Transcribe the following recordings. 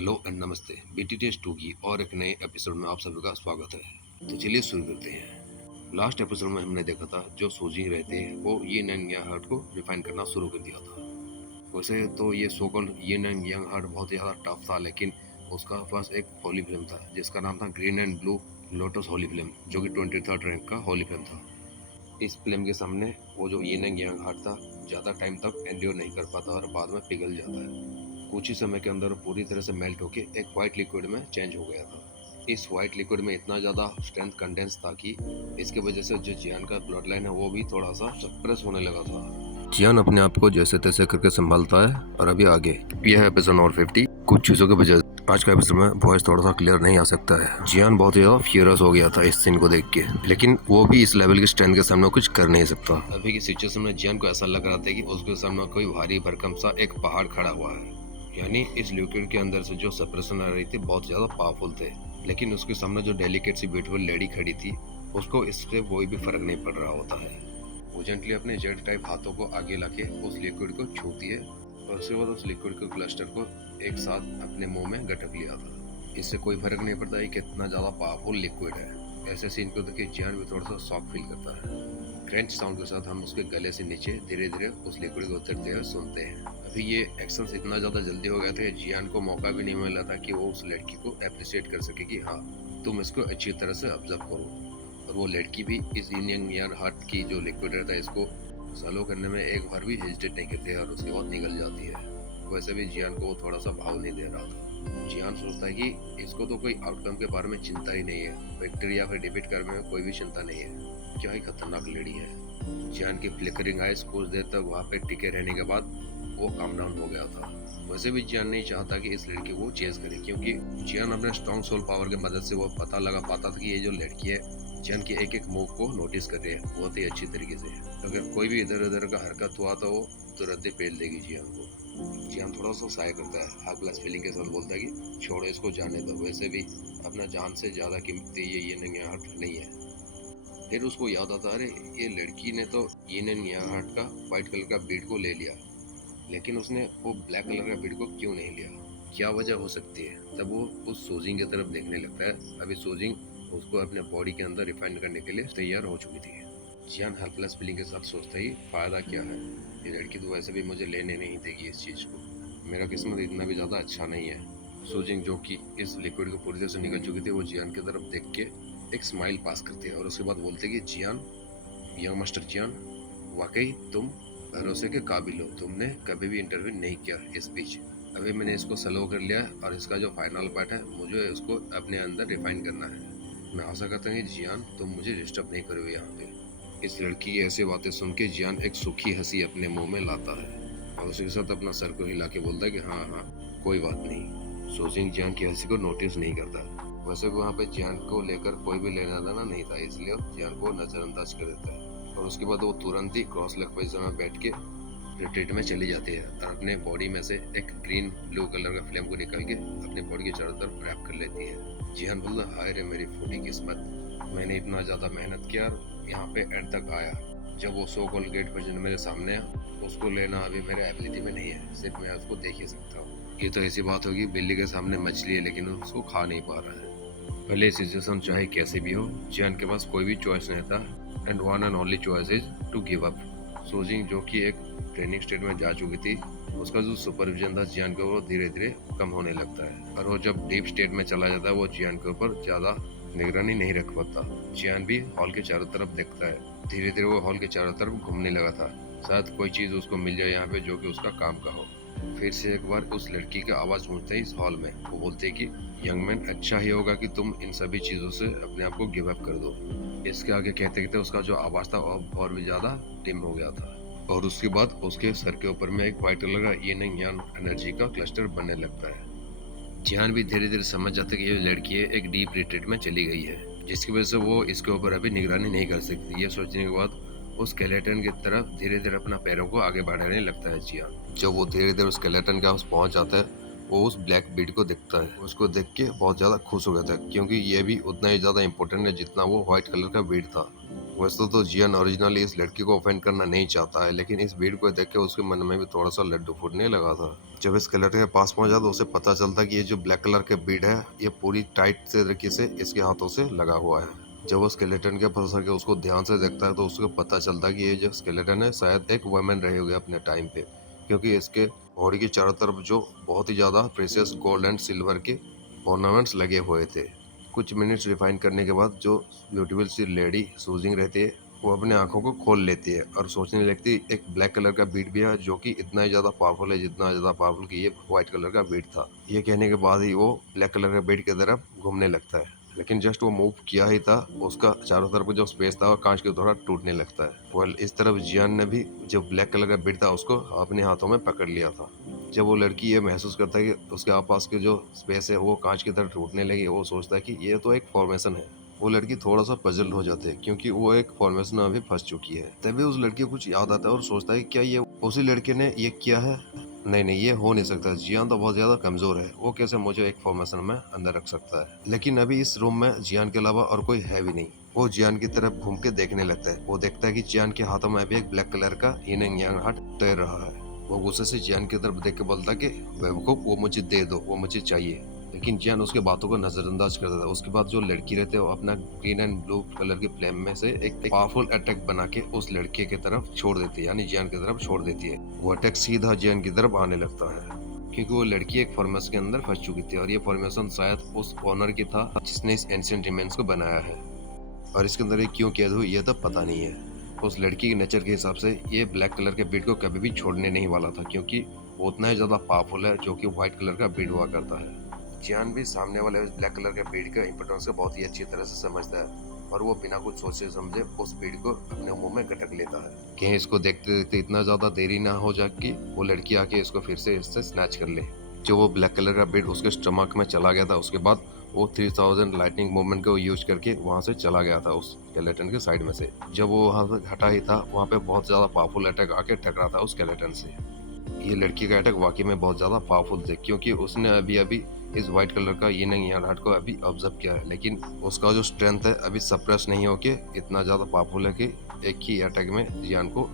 Hello and नमस्ते। BTTS 2 की और एक नए एपिसोड में आप सभी का स्वागत है। तो चलिए शुरू करते हैं। लास्ट एपिसोड में हमने देखा था जो सूजी रहते हैं वो यिन एंड यांग हार्ट को रिफाइन करना शुरू कर दिया था। वैसे तो ये so called yin and yang heart बहुत ज़्यादा टफ था, लेकिन उसका पास एक होली फ्लेम था जिसका नाम था green and blue lotus Holi flame, जो कि 23rd रैंक का होली फ्लेम था। इस फ्लेम के सामने वो जो यिन एंड यांग हार्ट था ज़्यादा टाइम तक एंड्योर नहीं कर पाता और बाद में पिघल जाता है। कुछ ही समय के अंदर पूरी तरह से मेल्ट होकर एक वाइट लिक्विड में चेंज हो गया था। इस वाइट लिक्विड में इतना ज़्यादा स्ट्रेंथ कंडेंस था कि इसके वजह से जो जियान का ब्लड लाइन है वो भी थोड़ा सा सप्रेस होने लगा था। जियान अपने आप को जैसे तैसे करके संभालता है और अभी आगे यह एपिसोड नंबर 50 कुछ चीज़ों की वजह आज का एपिसोड में वॉइस थोड़ा सा क्लियर नहीं आ सकता है। जियान बहुत ज़्यादा फ्यूरियस हो गया था इस सीन को देख के, लेकिन वो भी इस लेवल की स्ट्रेंथ के सामने कुछ कर नहीं सकता। अभी की सिचुएशन में जियान को ऐसा लग रहा था कि उसके सामने कोई भारी भरकम सा एक पहाड़ खड़ा हुआ है। यानी इस लिक्विड के अंदर से जो सप्रेशन आ रही थी बहुत ज्यादा पावरफुल थे, लेकिन उसके सामने जो डेलिकेट सी ब्यूटीफुल लेडी खड़ी थी उसको इससे कोई भी फर्क नहीं पड़ रहा होता है। वो जेंटली अपने जेट टाइप हाथों को आगे लाके उस लिक्विड को छूती है और उसके बाद उस लिक्विड के क्लस्टर को एक साथ अपने मुंह में गटक लिया था। इससे कोई फर्क नहीं पड़ता है कितना ज्यादा पावरफुल लिक्विड है। ऐसे सीन को देख जियान भी थोड़ा सा शॉक फील करता है। क्रंच साउंड के साथ हम उसके गले से नीचे धीरे धीरे उस लिक्विड को उतरते हुए सुनते हैं। अभी ये एक्शन इतना ज्यादा जल्दी हो गया था कि जियान को मौका भी नहीं मिला था कि वो उस लड़की को अप्रिशिएट कर सके कि हाँ तुम इसको अच्छी तरह से ऑब्जर्व करो। और वो लड़की भी इस यिन यांग हार्ट की जो लिक्विड रहता है इसको सलो करने में एक बार भी हेजिटेट नहीं करती है और उसके बाद निकल जाती है। वैसे भी जियान को वो थोड़ा सा भाव नहीं दे रहा था। जियान सोचता है कि इसको तो कोई आउटकम के बारे में चिंता ही नहीं है, विक्ट्री या फिर डिफीट करने में कोई भी चिंता नहीं है। क्या ही खतरनाक लेडी है। जियान की फ्लिकरिंग आइज कुछ देर तक वहाँ पे टिके रहने के बाद वो काम डाउन हो गया था। वैसे भी जियान नहीं चाहता कि इस लड़की को चेज करे, क्योंकि जियान अपने स्ट्रॉन्ग सोल पावर की मदद से वो पता लगा पाता था कि ये जो लड़की है जियान की एक एक मूव को नोटिस कर रही है बहुत ही अच्छी तरीके से। अगर कोई भी इधर उधर का हरकत हुआ तो वो तुरंत ही पेल देगी जियान को। जियान थोड़ा सा साय करता है, हेल्पलेस फीलिंग के साथ बोलता है कि छोड़ो इसको जाने दो, वैसे भी अपना जान से ज्यादा कीमती ये यिन यांग नहीं है। फिर उसको याद आता अरे ये लड़की ने तो यिन यांग हार्ट का व्हाइट कलर का बीड को ले लिया, लेकिन उसने वो ब्लैक कलर का बीड को क्यों नहीं लिया, क्या वजह हो सकती है। तब वो उस सोजिंग की तरफ देखने लगता है। अभी सोजिंग उसको अपने बॉडी के अंदर रिफाइन करने के लिए तैयार हो चुकी थी। जियान हेल्पलेस फीलिंग के साथ सोचता ही फायदा क्या है, ये लड़की तो वैसे भी मुझे लेने नहीं देगी इस चीज को, मेरा किस्मत इतना भी ज्यादा अच्छा नहीं है। सोजिंग जो कि इस लिक्विड को पूरी तरह से निकल चुकी थी वो जियान की तरफ देख के एक स्माइल पास करती है और उसके बाद बोलते कि जियान, यंग मास्टर जियान, वाकई तुम भरोसे के काबिल हो। तुमने कभी भी इंटरव्यू नहीं किया इस बीच। अभी मैंने इसको स्लो कर लिया और इसका जो फाइनल पार्ट है मुझे इसको अपने अंदर रिफाइन करना है। मैं आशा करता हूँ कि जियान तुम मुझे डिस्टर्ब नहीं करोगे यहाँ पे। इस लड़की की ऐसी बातें सुन के जियान एक सूखी हंसी अपने मुंह में लाता है और उसी के साथ अपना सर को हिला के बोलता है कि हाँ हाँ कोई बात नहीं। सोजिंग जियान की हंसी को नोटिस नहीं करता। वैसे भी वहाँ पे जियान को लेकर कोई भी लेना देना नहीं था, इसलिए जियान को नजरअंदाज कर देता है और उसके बाद वो तुरंत ही क्रॉस लेग पोजीशन में बैठ के रिट्रीट में चली जाती है और अपने बॉडी में से एक ग्रीन ब्लू कलर का फ्लेम को निकाल के अपने बॉडी के चारों तरफ रैप कर लेती है। जियान बोलता हाय रे मेरी फूटी किस्मत, मैंने इतना ज्यादा मेहनत किया और यहाँ पे एंड तक आया। जब वो सो कॉल्ड गेट वर्जन मेरे सामने है उसको लेना अभी मेरे एबिलिटी में नहीं है, सिर्फ मैं उसको देख ही सकता हूँ। ये तो ऐसी बात होगी बिल्ली के सामने मछली है लेकिन उसको खा नहीं पा रहा है। भले सिचुएशन चाहे कैसे भी हो, जियान के पास कोई भी चॉइस नहीं था and one and only choice is to give up. सोजिंग जो कि एक ट्रेनिंग स्टेट में जा चुकी थी, उसका जो सुपरविजन था जियान के वो धीरे धीरे कम होने लगता है और वो जब डीप स्टेट में चला जाता है वो जियान के ऊपर ज्यादा निगरानी नहीं रख पाता। जियान भी हॉल के चारों तरफ देखता है। धीरे धीरे वो हॉल के चारों तरफ घूमने लगा था, शायद कोई चीज उसको मिल जाए यहाँ पे जो कि उसका काम का हो। फिर से एक बार उस लड़की की आवाज गूंजते है इस हॉल में। वो बोलते है कि यंग मैन अच्छा ही होगा कि तुम इन सभी चीजों से अपने आप को गिव अप कर दो। इसके आगे कहते कहते उसका जो आवाज था और भी ज्यादा डिम हो गया था और उसके बाद उसके सर के ऊपर में एक व्हाइट कलर का यिन यांग एनर्जी का क्लस्टर बनने लगता है। जियान भी धीरे धीरे समझ जाता है कि ये लड़की है एक डीप रिट्रीट में चली गई है, जिसकी वजह से वो इसके ऊपर अभी निगरानी नहीं कर सकती। ये सोचने के बाद उस स्केलेटन की तरफ धीरे धीरे अपना पैरों को आगे बढ़ाने लगता है जियान। जब वो धीरे धीरे उस स्केलेटन के पास पहुंच जाता है वो उस ब्लैक बीड को देखता है। उसको देख के बहुत ज्यादा खुश हो गया था, क्योंकि ये भी उतना ही ज्यादा इम्पोर्टेंट है जितना वो व्हाइट कलर का बीड था। वैसे तो जियान ओरिजिनली इस लड़की को ऑफेंड करना नहीं चाहता है, लेकिन इस भीड़ को देख के उसके मन में भी थोड़ा सा लड्डू फूटने लगा था। जब इस स्केलेटन के पास पहुंचा तो उसे पता चलता कि ये जो ब्लैक कलर के बीड है ये पूरी टाइट तरीके से इसके हाथों से लगा हुआ है। जब वो स्केलेटन के पास आके उसको ध्यान से देखता है तो उसको पता चलता है कि ये जो स्केलेटन है शायद एक वुमेन रही होगी अपने टाइम पे, क्योंकि इसके बॉडी के चारों तरफ जो बहुत ही ज्यादा प्रेशियस गोल्ड एंड सिल्वर के ऑर्नामेंट्स लगे हुए थे। कुछ मिनट्स रिफाइन करने के बाद जो ब्यूटीफुल सी लेडी सूजिंग रहती है वो अपने आंखों को खोल लेती है और सोचने लगती है एक ब्लैक कलर का बीट भी है जो कि इतना ही ज्यादा पावरफुल है जितना ज्यादा पावरफुल कि ये व्हाइट कलर का बीट था। ये कहने के बाद ही वो ब्लैक कलर का बीट की तरफ घूमने लगता है, लेकिन जस्ट वो मूव किया ही था उसका चारों तरफ जो स्पेस था वो कांच की तरह टूटने लगता है। वेल इस तरफ जियान ने भी जो ब्लैक कलर का बीट था उसको अपने हाथों में पकड़ लिया था। जब वो लड़की ये महसूस करता है कि उसके आसपास के जो स्पेस है वो कांच की तरह टूटने लगी, वो सोचता है कि ये तो एक फॉर्मेशन है। वो लड़की थोड़ा सा पजल्ड हो जाती है क्योंकि वो एक फॉर्मेशन में अभी फंस चुकी है। तभी उस लड़की को कुछ याद आता है और सोचता है कि क्या ये उसी लड़के ने ये किया है। नहीं, ये हो नहीं सकता। जियान तो बहुत ज्यादा कमजोर है, वो कैसे मुझे एक फॉर्मेशन में अंदर रख सकता है। लेकिन अभी इस रूम में जियान के अलावा और कोई है भी नहीं। वो जियान की तरफ घूम के देखने लगता है। वो देखता है कि जियान के हाथों में अभी एक ब्लैक कलर का यिन एंड यांग हार्ट तैर रहा है। वो गुस्से से जियान की तरफ देख के बोलता कि बेवकूफ, वो मुझे दे दो, वो मुझे चाहिए। लेकिन जियान उसके बातों को नजरअंदाज कर देता है। उसके बाद जो लड़की रहती है वो अपना ग्रीन एंड ब्लू कलर की फ्लेम में से एक पावरफुल अटैक बना के उस लड़के की तरफ छोड़ देती है, यानी जियान की तरफ छोड़ देती है। वो अटैक सीधा जियान की तरफ आने लगता है क्योंकि वो लड़की एक फॉर्मेशन के अंदर फंस चुकी थी और ये फॉर्मेशन शायद उस ओनर की था जिसने इस एंशिएंट रिमेन्स को बनाया है। और इसके अंदर ये क्यों कैद हुई ये तो पता नहीं है। उस लड़की के नेचर के हिसाब से ये ब्लैक कलर के बीड को कभी भी छोड़ने नहीं वाला था क्योंकि वो उतना ही ज्यादा पावरफुल है जो कि व्हाइट कलर का बीड हुआ करता है। जियान भी सामने वाले उस ब्लैक कलर के बीड का इंपोर्टेंस को बहुत ही अच्छी तरह से समझता है और वो बिना कुछ सोचे समझे उस बीड को अपने मुंह में गटक लेता है। कहीं इसको देखते देखते इतना ज्यादा देरी ना हो जाए कि वो लड़की आके इसको फिर से इससे स्नैच कर ले। जो वो ब्लैक कलर का बीड उसके स्टमक में चला गया था उसके बाद वो 3000 लाइटनिंग मूवमेंट को यूज करके वहां से चला गया था उस स्केलेटन के साइड में से। जब वो वहां से हटा ही था वहां पे बहुत ज्यादा पावरफुल अटैक आके टकरा था उस स्केलेटन से। ये लड़की का अटैक वाकई में बहुत ज्यादा पावरफुल थे क्योंकि उसने अभी अभी इस व्हाइट कलर का यिन एंड यांग हार्ट को अभी ऑब्जर्व किया है, लेकिन उसका जो स्ट्रेंथ है अभी सप्रेस नहीं होके इतना ज्यादा पावरफुल है कि एक ही अटैक में जियान को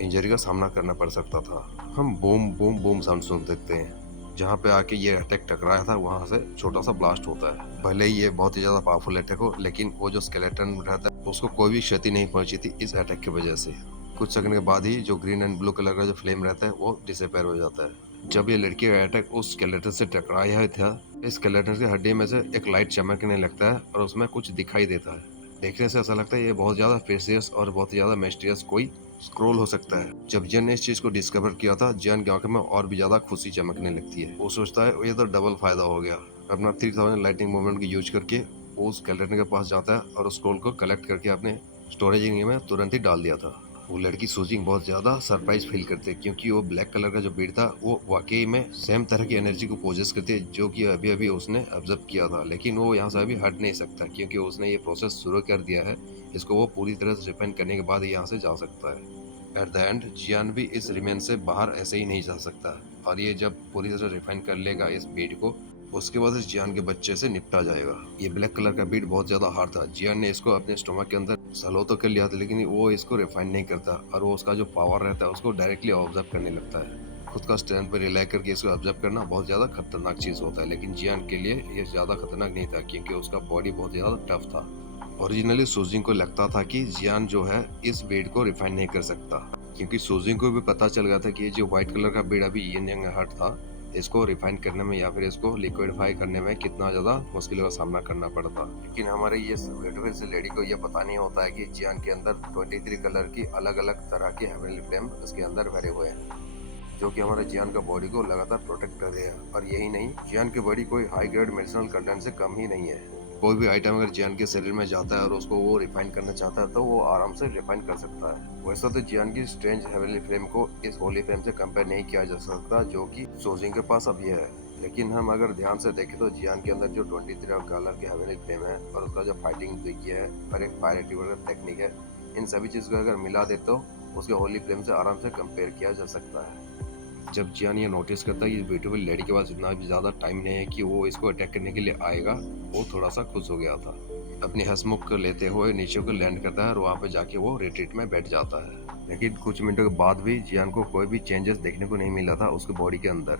इंजरी का सामना करना पड़ सकता था। हम बूम बूम बूम साउंड सुन सकते हैं। जहाँ पे आके ये अटैक टकराया था वहां से छोटा सा ब्लास्ट होता है। भले ही ये बहुत ही ज्यादा पावरफुल अटैक हो, लेकिन वो जो स्केलेटन रहता है उसको कोई भी क्षति नहीं पहुंची थी इस अटैक की वजह से। कुछ सेकंड के बाद ही जो ग्रीन एंड ब्लू कलर का जो फ्लेम रहता है वो डिसअपेयर हो जाता है। जब ये लड़की का अटैक उस स्केलेटन से टकराया था, इस स्केलेटन की हड्डी में से एक लाइट चमकने लगता है और उसमें कुछ दिखाई देता है। देखने से ऐसा लगता है ये बहुत ज्यादा प्रेशियस और बहुत ही ज्यादा मिस्टीरियस कोई स्क्रोल हो सकता है। जब जियान ने इस चीज को डिस्कवर किया था, जियान की आंखों में और भी ज्यादा खुशी चमकने लगती है। वो सोचता है ये तो डबल फायदा हो गया। अपना 3000 लाइटनिंग मूवमेंट को यूज करके वो उस स्केलेटन के पास जाता है और उस स्क्रोल को कलेक्ट करके अपने स्टोरेज एरिया में तुरंत ही डाल दिया था। वो लड़की सूजिंग बहुत ज्यादा सरप्राइज फील करती है क्योंकि वो ब्लैक कलर का जो बीड था वो वाकई में सेम तरह की एनर्जी को पोजेस करती है जो कि अभी अभी उसने ऑब्जर्व किया था, लेकिन वो यहाँ से अभी हट नहीं सकता क्योंकि उसने ये प्रोसेस शुरू कर दिया है। इसको वो पूरी तरह से रिफाइन करने के बाद यहाँ से जा सकता है। एट द एंड जियान भी इस रिमेन से बाहर ऐसे ही नहीं जा सकता और ये जब पूरी तरह रिफाइन कर लेगा इस बीड को उसके बाद इस जियान के बच्चे से निपटा जाएगा। ये ब्लैक कलर का बीड बहुत ज्यादा हार्ड था। जियान ने इसको अपने स्टोमक के अंदर सलो तो कर लिया था, लेकिन वो इसको रिफाइन नहीं करता और वो उसका जो पावर रहता है उसको डायरेक्टली ऑब्जर्व करने लगता है। खुद का स्ट्रेंथ पे रिलाई करके इसको ऑब्जर्व करना बहुत ज्यादा खतरनाक चीज होता है, लेकिन जियान के लिए ये ज्यादा खतरनाक नहीं था क्योंकि उसका बॉडी बहुत ज्यादा टफ था। ओरिजिनली सूजिंग को लगता था कि जियान जो है इस बीड को रिफाइन नहीं कर सकता क्योंकि सूजिंग को भी पता चल गया था कि ये जो व्हाइट कलर का बीड अभी यिन यांग हार्ट था इसको रिफाइन करने में या फिर इसको लिक्विडिफाई करने में कितना ज्यादा मुश्किलों का सामना करना पड़ता। लेकिन हमारे ये ब्यूटीफुल सी लेडी को यह पता नहीं होता है कि जियान के अंदर 23 कलर की अलग अलग तरह के हेवनली फ्लेम इसके अंदर भरे हुए हैं जो कि हमारे जियान का बॉडी को लगातार प्रोटेक्ट कर रहे हैं। और यही नहीं, जियान की बॉडी कोई हाई ग्रेड मेडिसिनल कंटेंट से कम ही नहीं है। कोई भी आइटम अगर जियान के शरीर में जाता है और उसको वो रिफाइन करना चाहता है तो वो आराम से रिफाइन कर सकता है। वैसे तो जियान की स्ट्रेंज हेवनली फ्लेम को इस होली फ्लेम से कंपेयर नहीं किया जा सकता जो कि सोजिंग के पास अब ये है, लेकिन हम अगर ध्यान से देखें तो जियान के अंदर जो 23 कलर की हेवनली फ्लेम है और उसका जो फाइटिंग देखिए है और एक फायर एक्टिवेटर टेक्निक है, इन सभी चीज को अगर मिला दे तो उसके होली फ्लेम से आराम से कंपेयर किया जा सकता है। जब जियान ये नोटिस करता है कि ब्यूटीफुल लेडी के पास इतना भी ज्यादा टाइम नहीं है कि वो इसको अटैक करने के लिए आएगा, वो थोड़ा सा खुश हो गया था। अपनी हंसमुख को लेते हुए नीचे को लैंड करता है और वहाँ पे जाके वो रिट्रीट में बैठ जाता है। लेकिन कुछ मिनटों के बाद भी जियान को कोई भी चेंजेस देखने को नहीं मिला था उसके बॉडी के अंदर।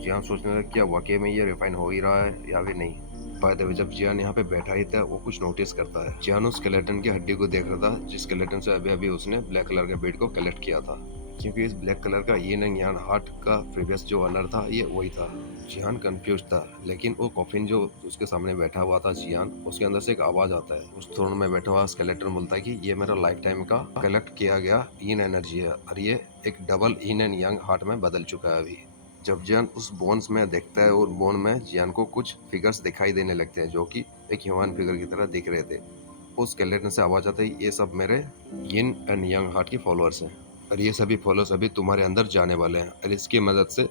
जियान सोचने लगा क्या वाकई में ये रिफाइन हो ही रहा है या भी नहीं। बाय द वे जब जियान यहाँ पे बैठा ही था वो कुछ नोटिस करता है। जियान उस स्केलेटन की हड्डी को देख रहा था जिस स्केलेटन से अभी अभी उसने ब्लैक कलर के बीड को कलेक्ट किया था, क्योंकि इस ब्लैक कलर का यिन एंड यांग हार्ट का प्रीवियस जो ओनर था ये वही था। जियान कंफ्यूज था, लेकिन वो कॉफिन जो उसके सामने बैठा हुआ था जियान, उसके अंदर से एक आवाज आता है। उस थ्रोन में बैठा हुआ स्केलेटन बोलता है कि ये मेरा लाइफ टाइम का कलेक्ट किया गया यिन एनर्जी है और ये एक double yin and yang heart में बदल चुका है अभी। जब जियान उस बोन्स में देखता है और बोन में जियान को कुछ फिगर्स दिखाई देने लगते हैं जो कि एक ह्यूमन फिगर की तरह दिख रहे थे। उस स्केलेटन से आवाज आता है ये सब मेरे यिन एंड यांग हार्ट के फॉलोअर्स हैं और ये सभी फॉलोअर्स अभी तुम्हारे अंदर जाने वाले हैं और इसकी मदद से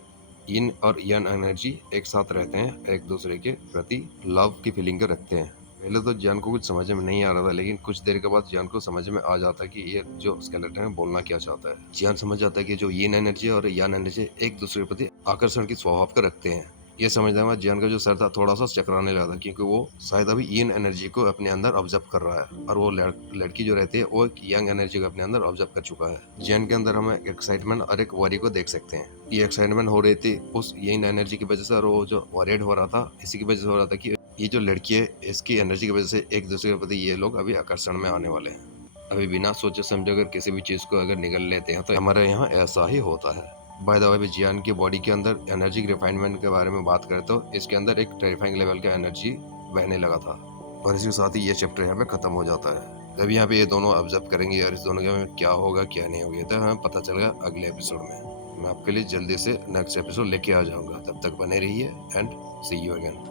यिन और यांग एनर्जी एक साथ रहते हैं, एक दूसरे के प्रति लव की फीलिंग को रखते हैं। पहले तो जियान को कुछ समझ में नहीं आ रहा था, लेकिन कुछ देर के बाद जियान को समझ में आ जाता है कि ये जो स्केलेटन है बोलना क्या चाहता है। जियान समझ जाता है कि जो यिन एनर्जी और यांग एनर्जी एक दूसरे के प्रति आकर्षण की स्वभाव को रखते हैं। ये समझने के बाद जियान का जो सर था थोड़ा सा चकराने लगा, क्योंकि वो शायद अभी यिन एनर्जी को अपने अंदर ऑब्जर्व कर रहा है और वो लड़की जो रहती है वो एक यंग एनर्जी को अपने अंदर ऑब्जर्व कर चुका है। जियान के अंदर हम एक एक्साइटमेंट और एक वरी को देख सकते हैं। ये एक्साइटमेंट हो रही थी उस यिन एनर्जी की वजह से और वो जो वरीड हो रहा था इसी की वजह से हो रहा था कि ये जो लड़की है इसकी एनर्जी की वजह से एक दूसरे के प्रति ये लोग अभी आकर्षण में आने वाले हैं। अभी बिना सोचे समझे अगर किसी भी चीज को अगर निगल लेते हैं तो हमारे यहाँ ऐसा ही होता है। बाय द वे जियान की बॉडी के अंदर एनर्जी रिफाइनमेंट के बारे में बात करें तो इसके अंदर एक टेरिफाइंग लेवल का एनर्जी बहने लगा था और इसके साथ ही ये चैप्टर यहाँ पे खत्म हो जाता है। जब यहाँ पे ये दोनों ऑब्जर्व करेंगे और इस दोनों के में क्या होगा क्या नहीं होगा तो हमें पता चलेगा अगले एपिसोड में। मैं आपके लिए जल्दी से नेक्स्ट एपिसोड लेके आ जाऊंगा, तब तक बने रहिए एंड सी यू अगेन।